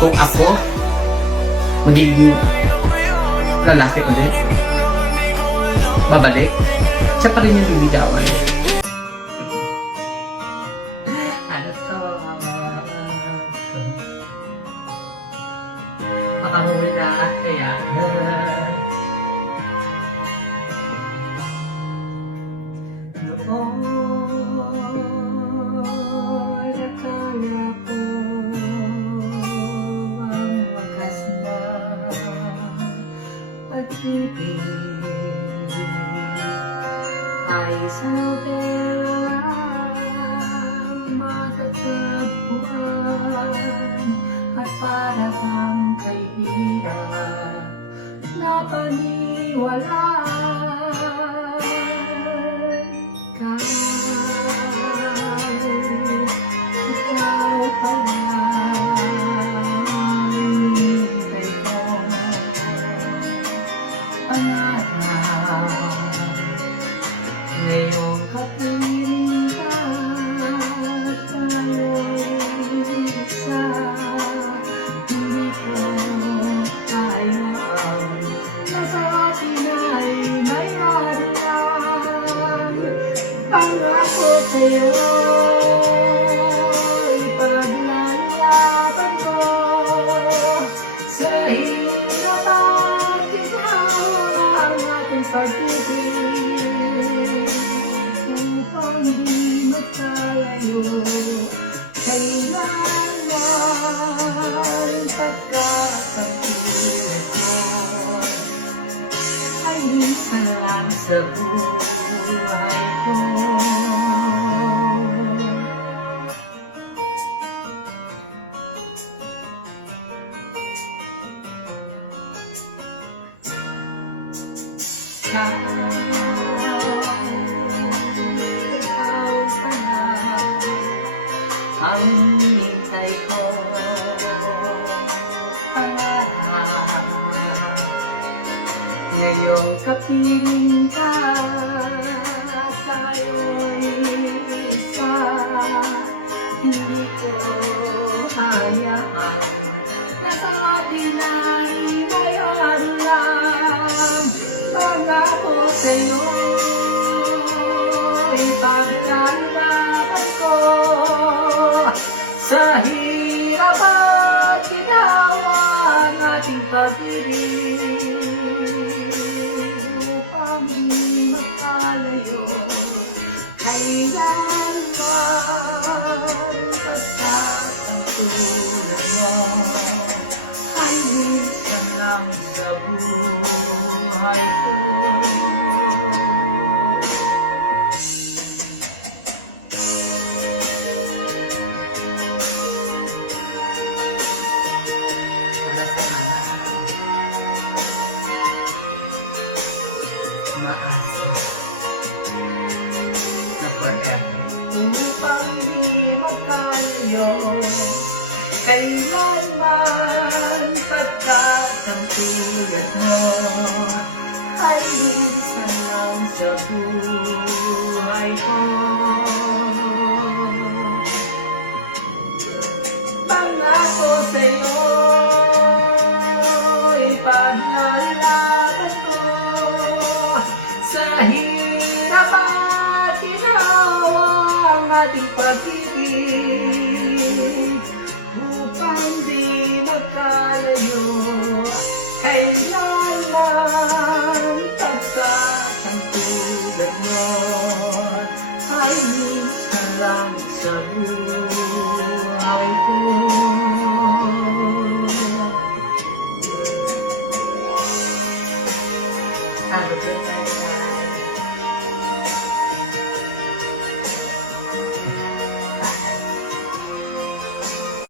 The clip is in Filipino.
kung ako magiging lalaki ulit, babalik, siya pa rin yung bibitawan. Ano to? Makahuli na, kaya pag-ibig ay sa nobela matatagpuan at para bang kaibigan na paniwalaan kahit ikaw pala. Ngayong kapiling ka, tayo'y isa. Hindi ko kayang na sa atin ay mayroon lang. Pangako sa'yo, ipaglalaban ko sa hirap at ginawa ang ating pag-ibig. Hindi magkalayo kailangan pagkakatulad mo ay minsan lang sa buhay ko. Ang hintay ko pangarap. Ngayong kapiling ka, tayo'y isa. Hindi ko hayaan na sa atin ay mayroon lang. Pangako sa'yo, ipaglalaban ko sa hirap at ginawa ang ating pag-ibig upang di makalayo kailanman pagkakatulad mo ay minsan lang sa buhay ko. Upang di magkalayo kailanman pagkatang tulad mo ay minsan lang sa buhay ko. Pangako sa'yo, ipaglalaban ko sa hirap at ginawa ang ating pag-ibig upang di magkalayo kailanman pagkatulad mo ay minsan lang sa buhay.